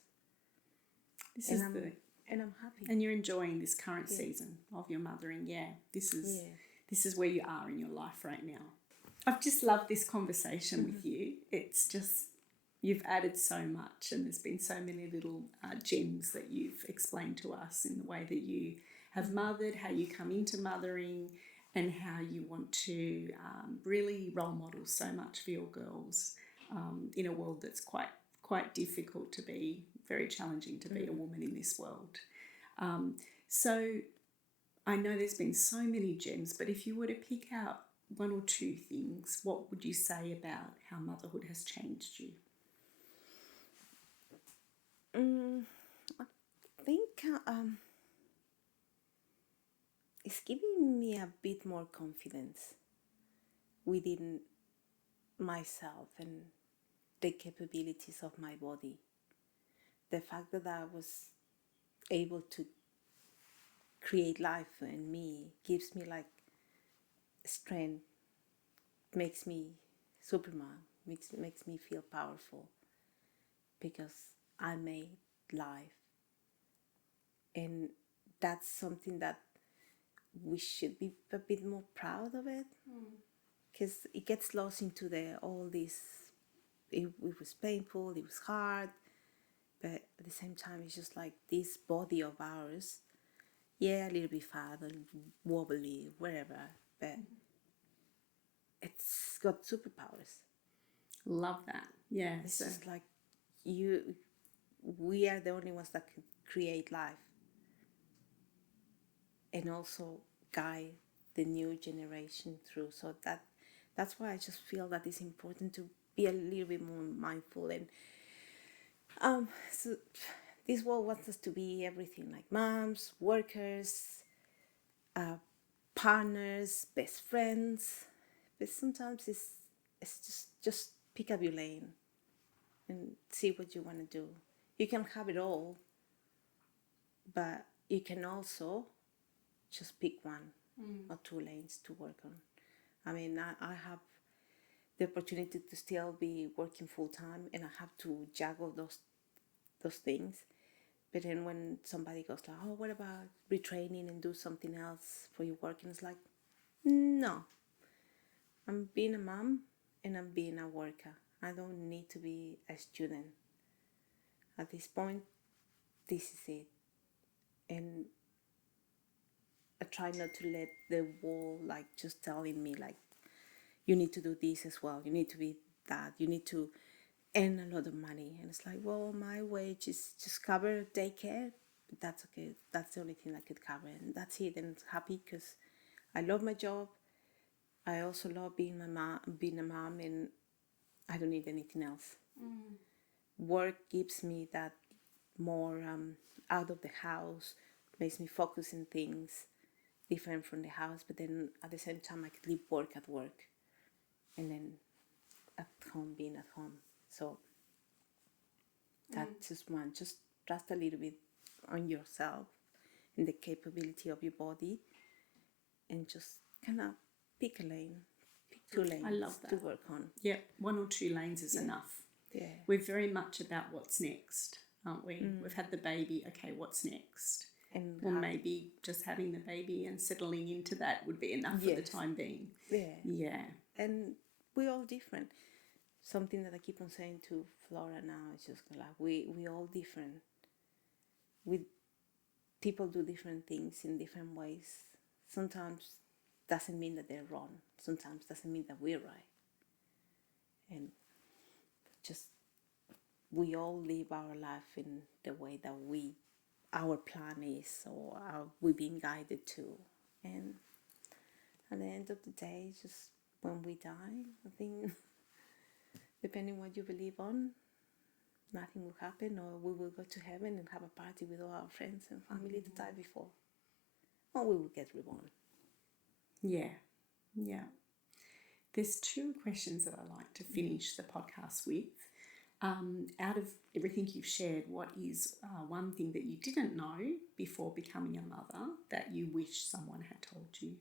And I'm happy. And you're enjoying this current season of your mothering. Yeah. This is where you are in your life right now. I've just loved this conversation with you. It's just, you've added so much, and there's been so many little gems that you've explained to us in the way that you have mothered, how you come into mothering, and how you want to really role model so much for your girls in a world that's quite difficult to be, very challenging to be a woman in this world. So I know there's been so many gems, but if you were to pick out one or two things, what would you say about how motherhood has changed you? I think it's giving me a bit more confidence within myself, and the capabilities of my body. The fact that I was able to create life in me gives me like strength, makes me Superman, makes me feel powerful, because I made life. And that's something that we should be a bit more proud of it, because it gets lost into all this. It was painful, it was hard, but at the same time it's just like this body of ours, a little bit fat, a little wobbly, wherever, but it's got superpowers. Love that. Yeah. It's just like we are the only ones that can create life and also guide the new generation through. So that's why I just feel that it's important to be a little bit more mindful. And so this world wants us to be everything, like moms, workers, partners, best friends, but sometimes it's just pick up your lane and see what you want to do. You can have it all, but you can also just pick one or two lanes to work on. I mean, I have the opportunity to still be working full time, and I have to juggle those things. But then when somebody goes like, "Oh, what about retraining and do something else for your work?" And it's like, no, I'm being a mom and I'm being a worker. I don't need to be a student. At this point, this is it. And I try not to let the world like just telling me like, you need to do this as well, you need to be that, you need to earn a lot of money. And it's like, well, my wage is just cover daycare, but that's okay. That's the only thing I could cover, and that's it. And I'm happy because I love my job. I also love being a mom, and I don't need anything else. Work gives me that more out of the house, makes me focus on things different from the house, but then at the same time I could leave work at work, and then at home being at home. So that's just one, just trust a little bit on yourself and the capability of your body, and just kind of pick a lane, pick 2 lanes. I love that. To work on. Yeah, 1 or 2 lanes is enough. Yeah. We're very much about what's next, aren't we? We've had the baby, okay, what's next? And or maybe just having the baby and settling into that would be enough for the time being. Yeah. And we're all different. Something that I keep on saying to Flora now is just like we all different. People do different things in different ways. Sometimes doesn't mean that they're wrong. Sometimes doesn't mean that we're right. And just we all live our life in the way that our plan is, or we're being guided to. And at the end of the day, just when we die, I think, depending what you believe on, nothing will happen, or we will go to heaven and have a party with all our friends and family that died before, or we will get reborn. Yeah. There's 2 questions that I like to finish the podcast with. Out of everything you've shared, what is one thing that you didn't know before becoming a mother that you wish someone had told you?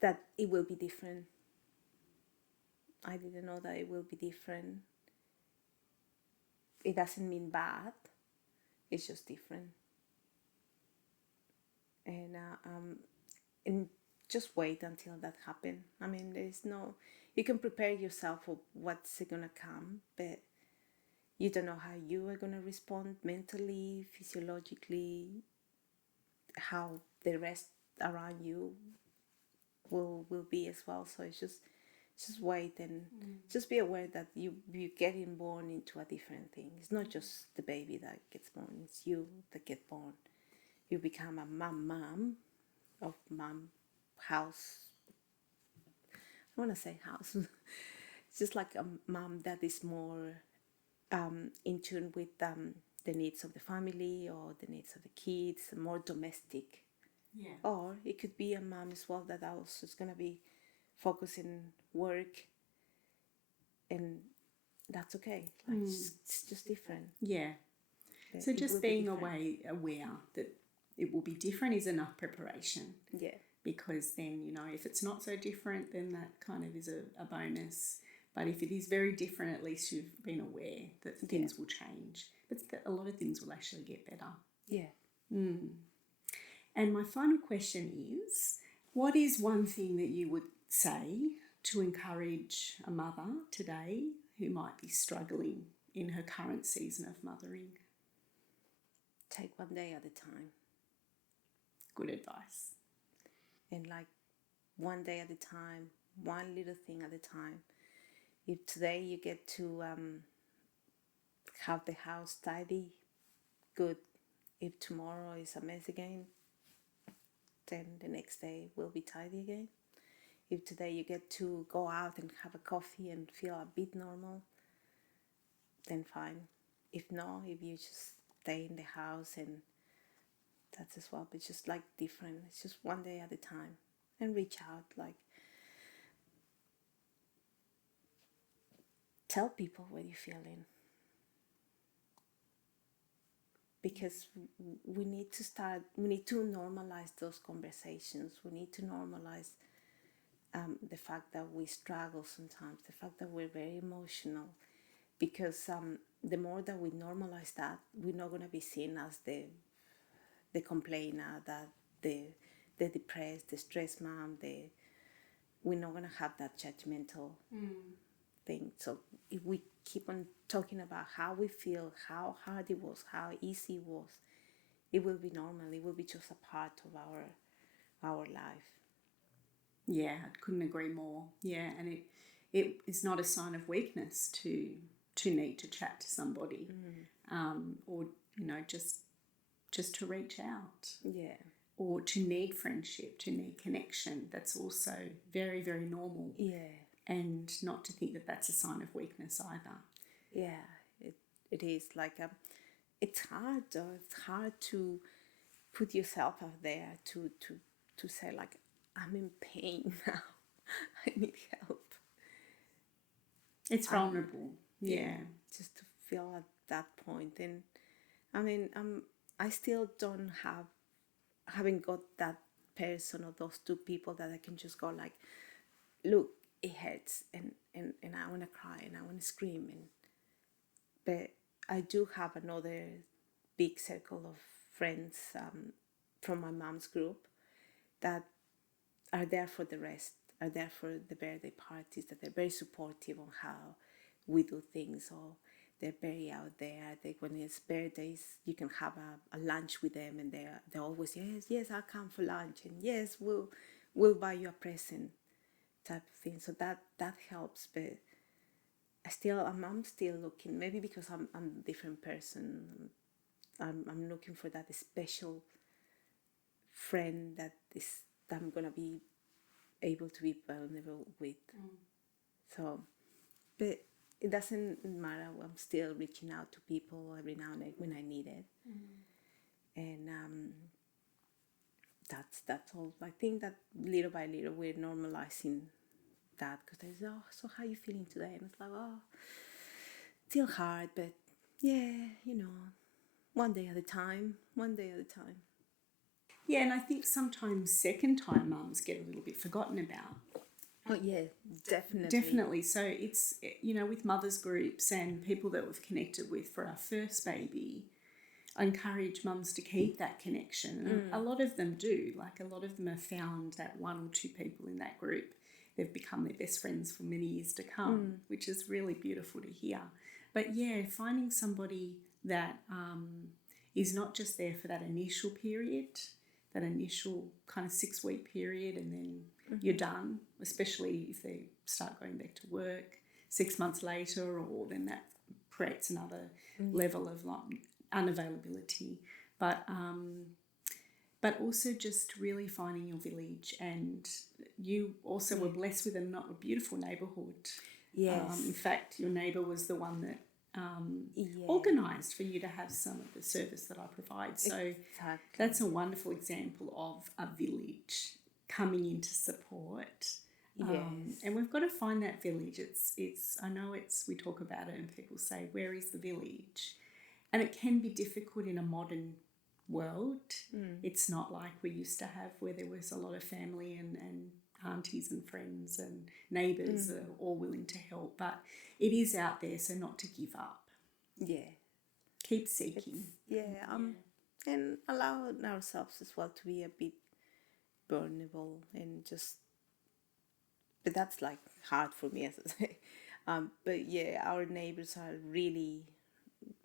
That it will be different. I didn't know that it will be different. It doesn't mean bad. It's just different. And just wait until that happens. I mean, you can prepare yourself for what's gonna come, but you don't know how you are gonna respond mentally, physiologically, how the rest around you will be as well. So it's just wait and just be aware that you're getting born into a different thing. It's not just the baby that gets born, it's you that get born. You become a mom of mom house. I want to say house. It's just like a mom that is more in tune with the needs of the family or the needs of the kids, more domestic. Yeah. Or it could be a mom as well that also is going to be focus in work, and that's okay. Like it's just different. Yeah. So It will just be being different. aware that it will be different is enough preparation. Yeah. Because then, if it's not so different, then that kind of is a bonus. But if it is very different, at least you've been aware that things will change. But a lot of things will actually get better. Yeah. And my final question is, what is one thing that you would say to encourage a mother today who might be struggling in her current season of mothering? Take one day at a time. Good advice. And like one day at a time, one little thing at a time. If today you get to have the house tidy, good. If tomorrow is a mess again, then the next day will be tidy again. If today you get to go out and have a coffee and feel a bit normal, then fine. If not, if you just stay in the house, and that's as well. But it's just like different. It's just one day at a time. And reach out, like tell people what you're feeling. Because we need to normalize those conversations. We need to normalize the fact that we struggle sometimes, the fact that we're very emotional. Because the more that we normalize that, we're not going to be seen as the complainer, that the depressed, the stressed mom, we're not going to have that judgmental thing. So if we keep on talking about how we feel, how hard it was, how easy it was, it will be normal. It will be just a part of our life. Yeah, I couldn't agree more. Yeah, and it is not a sign of weakness to need to chat to somebody, or just to reach out. Yeah. Or to need friendship, to need connection. That's also very, very normal. Yeah. And not to think that that's a sign of weakness either. Yeah, it is. Like it's hard though. It's hard to put yourself out there to say like, I'm in pain now. I need help. It's vulnerable. Yeah. Just to feel at that point. And I mean, I still haven't got that person or those two people that I can just go like, look, it hurts and I want to cry and I want to scream. But I do have another big circle of friends from my mom's group that are there for the rest, are there for the birthday parties, that they're very supportive on how we do things, or they're very out there. When it's birthdays, you can have a lunch with them, and they're always, yes, I'll come for lunch, and yes, we'll buy you a present, type of thing. So that helps. But I'm still looking. Maybe because I'm a different person. I'm looking for that special friend that I'm gonna be able to be vulnerable with. So, but it doesn't matter. I'm still reaching out to people every now and then when I need it. And that's all. I think that little by little we're normalizing that, because there's, so how are you feeling today? And it's like, still hard, but yeah, one day at a time. Yeah, and I think sometimes second-time mums get a little bit forgotten about. Oh yeah, definitely. Definitely. So it's, with mothers groups and people that we've connected with for our first baby, I encourage mums to keep that connection. And a lot of them do. Like, a lot of them have found that one or two people in that group, they've become their best friends for many years to come, which is really beautiful to hear. But yeah, finding somebody that is not just there for that initial period, that initial kind of 6-week period, and then you're done, especially if they start going back to work 6 months later, or then that creates another level of unavailability. But also just really finding your village. And you also were blessed with a beautiful neighbourhood. Yes. In fact, your neighbour was the one that organised for you to have some of the service that I provide. So that's a wonderful example of a village coming in to support Yes. And we've got to find that village. I know we talk about it and people say, where is the village? And it can be difficult in a modern world. It's not like we used to have, where there was a lot of family and aunties and friends and neighbours are all willing to help. But it is out there, so not to give up. Yeah. Keep seeking. And allow ourselves as well to be a bit vulnerable and just, but that's like hard for me, as I say. But yeah, our neighbours are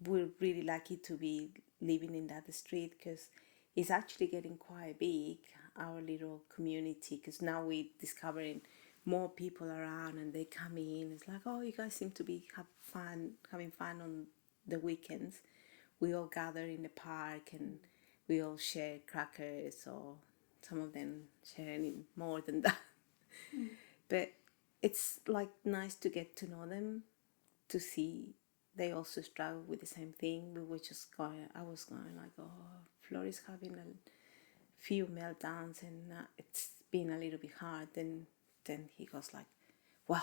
we're really lucky to be living in that street, because it's actually getting quite big, our little community, because now we're discovering more people around and they come in. It's like, oh, you guys seem to be having fun on the weekends. We all gather in the park and we all share crackers, or some of them sharing more than that. But it's like nice to get to know them, to see they also struggle with the same thing. I was going like, oh, Flori's having a few meltdowns and it's been a little bit hard. Then he goes like, well,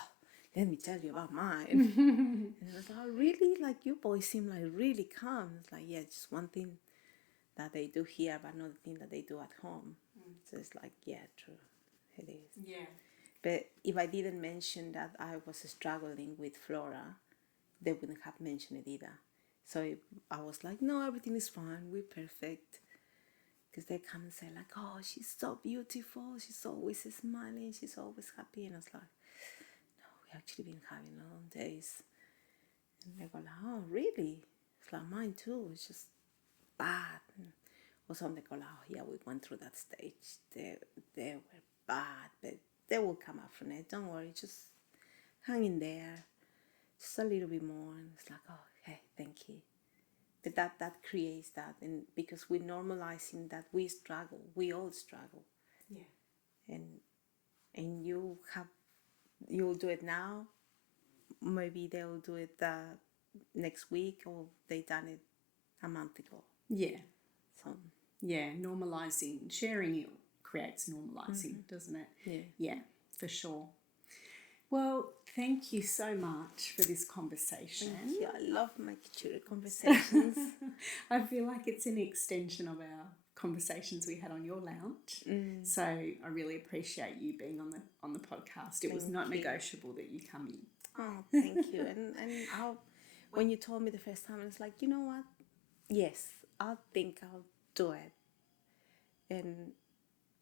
let me tell you about mine. And I was like, oh, really? Like, you boys seem like really calm. It's like, yeah, just one thing that they do here, but another thing that they do at home. So it's like, yeah, true, it is. Yeah. But if I didn't mention that I was struggling with Flora, they wouldn't have mentioned it either. So I was like, no, everything is fine, we're perfect. Because they come and say like, oh, she's so beautiful, she's always smiling, she's always happy. And I was like, no, we've actually been having long days. And they go like, oh, really? It's like, mine too, it's just bad. Or some they go like, oh, yeah, we went through that stage. They were bad, but they will come up from it. Don't worry, just hang in there. Just a little bit more. And it's like, oh, okay, thank you. But that creates that, and because we're normalizing that we struggle, we all struggle. Yeah. And you'll do it now. Maybe they'll do it next week, or they done it a month ago. Yeah. So yeah, normalizing, sharing it creates normalizing, doesn't it? Yeah. Yeah, for sure. Well, thank you so much for this conversation. Thank you. I love my mature conversations. I feel like it's an extension of our conversations we had on your lounge. So I really appreciate you being on the podcast. It was not negotiable that you come in. Oh, thank you. And when you told me the first time, I was like, you know what? Yes, I think I'll do it. And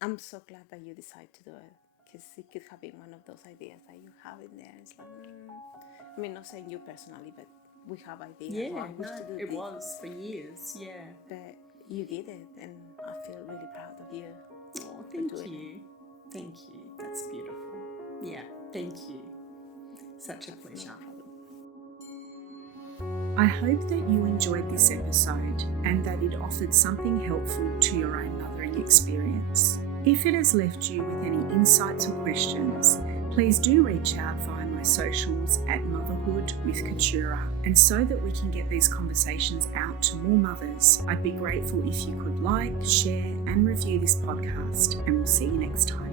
I'm so glad that you decided to do it. Because it could have been one of those ideas that you have in there. It's like, I mean, not saying you personally, but we have ideas. Yeah, it was for years, yeah. But you did it, and I feel really proud of you. Oh, thank you. Thank you. That's beautiful. Yeah, thank you. Such a pleasure. I hope that you enjoyed this episode and that it offered something helpful to your own mothering experience. If it has left you with any insights or questions, please do reach out via my socials at Motherhood with Katura, and so that we can get these conversations out to more mothers, I'd be grateful if you could like, share and review this podcast, and we'll see you next time.